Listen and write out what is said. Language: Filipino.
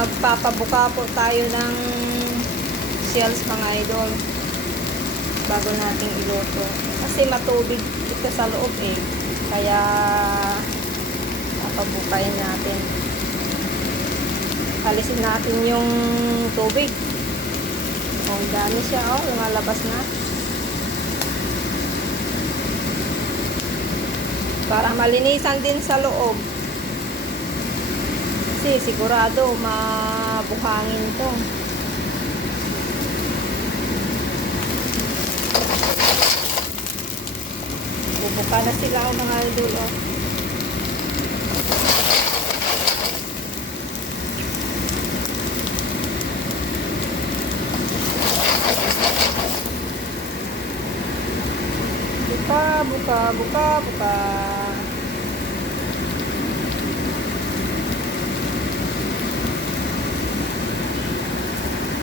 magpapabuka po tayo ng shells mga idol bago nating iluto. Kasi matubig ito sa loob eh. Kaya papabukayin natin. Alisin natin yung tubig. Oh, dami siya. Oh, lumalabas na. Para malinisan din sa loob. Kasi sigurado mabuhangin to. Bubuka na sila mga idol. Oh. Buka.